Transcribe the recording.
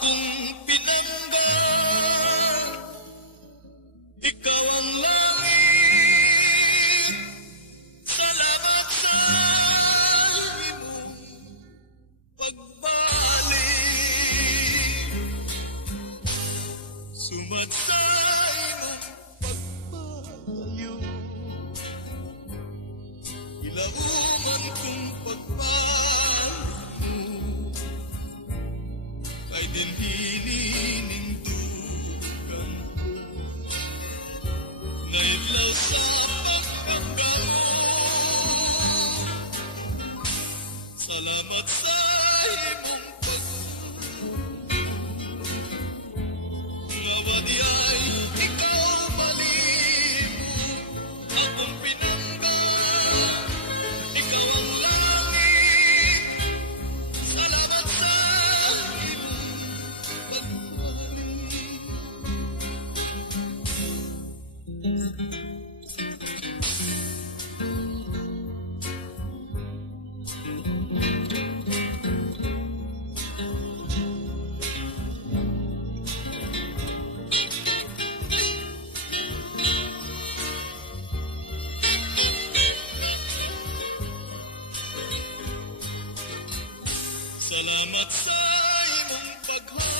Akong pinangga, ikaw ang langit. Salamat sa iyong pagbalik. Sumad sa iyong pagpapayo, ilauman kong pagpapayo. Kay din hininindugan ko, naitlaw sa pagkakagawa. Salamat sa imong ngawadi ay ikaw malimo. Akong pinangga, ikaw ang langit. Salamat sa imong pagmamahal. Salamat sa imong paghahal.